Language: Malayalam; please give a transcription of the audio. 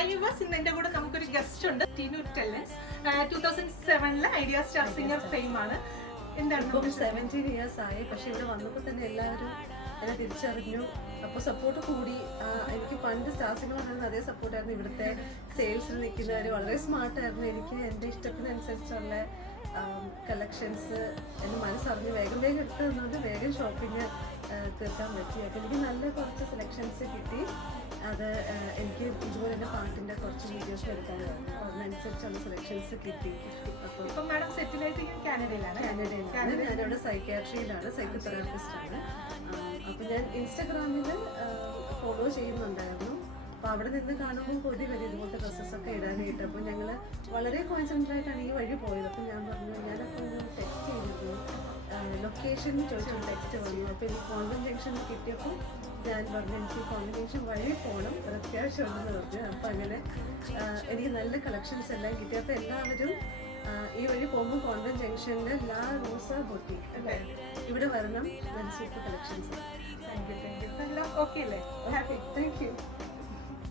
ഹൈ വ്യൂവേഴ്സ്, ഇന്ന് എൻ്റെ കൂടെ നമുക്കൊരു ഗസ്റ്റ് ഉണ്ട്, Teenu Tellence. 2007 Idea Star Singer fame ആണ്. എന്താണ് 17 years ആയി. പക്ഷെ ഇവിടെ വന്നപ്പോൾ തന്നെ എല്ലാവരും എന്നെ തിരിച്ചറിഞ്ഞു. അപ്പോൾ സപ്പോർട്ട് കൂടി. എനിക്ക് പണ്ട് സ്റ്റാർ സിംഗർ ഉണ്ടായിരുന്ന അതേ സപ്പോർട്ടായിരുന്നു. ഇവിടുത്തെ സെയിൽസിൽ നിൽക്കുന്നവർ വളരെ സ്മാർട്ടായിരുന്നു. എനിക്ക് എൻ്റെ ഇഷ്ടത്തിനനുസരിച്ചുള്ള കളക്ഷൻസ് എൻ്റെ മനസ്സറിഞ്ഞ് വേഗം വേഗം എടുത്തു തന്നുകൊണ്ട് വേഗം ഷോപ്പിംഗ് തീർക്കാൻ പറ്റി. അപ്പോൾ എനിക്ക് നല്ല കുറച്ച് സെലക്ഷൻസ് കിട്ടി. അത് എനിക്ക് ഇതുപോലെ തന്നെ പാട്ടിൻ്റെ കുറച്ച് വീഡിയോസ് എടുക്കാനായിരുന്നു. അതിനനുസരിച്ചുള്ള സെലക്ഷൻസ് കിട്ടി. അപ്പോൾ ഇപ്പം മാഡം സെറ്റിലായിട്ട് കാനഡയിലാണ്. ഞാനിവിടെ സൈക്യാട്രിയിലാണ്, സൈക്കോതെറാപ്പിസ്റ്റാണ്. അപ്പോൾ ഞാൻ ഇൻസ്റ്റഗ്രാമിൽ ഫോളോ ചെയ്യുന്നുണ്ടായിരുന്നു. അപ്പോൾ അവിടെ നിന്ന് കാണുമ്പോൾ കൊതി വരും ഇതുപോലത്തെ ഡ്രസ്സസൊക്കെ ഇടാനായിട്ട്. അപ്പോൾ ഞങ്ങൾ വളരെ കോൺസെൻട്രേറ്റാണ് ഈ വഴി പോയത്. അപ്പോൾ ഞാൻ പറഞ്ഞു, ഞാനപ്പോൾ ഒരു ടെക്സ്റ്റ് ചെയ്തിരുന്നു, ലൊക്കേഷൻ ചോദിച്ചു, ടെക്സ്റ്റ് വന്നു. അപ്പോൾ എനിക്ക് കോൺവെന്റ് ജംഗ്ഷനിൽ കിട്ടിയപ്പോൾ ഞാൻ പറഞ്ഞു എനിക്ക് കോൺവെന്റ് ജംഗ്ഷൻ വഴി പോകണം, ഒരു അത്യാവശ്യം ഉണ്ടെന്ന് പറഞ്ഞു. അപ്പോൾ അങ്ങനെ എനിക്ക് നല്ല കളക്ഷൻസ് എല്ലാം കിട്ടി. അപ്പോൾ എല്ലാവരും ഈ വഴി പോകുമ്പോൾ കോൺവെന്റ് ജംഗ്ഷനിൽ ലാ റോസ ബൊട്ടി അല്ലേ, ഇവിടെ വരണം. നല്ല സൂപ്പർ കളക്ഷൻസ്. Thank you. എല്ലാം ഓക്കെ അല്ലേ? ഹാപ്പി. Thank you.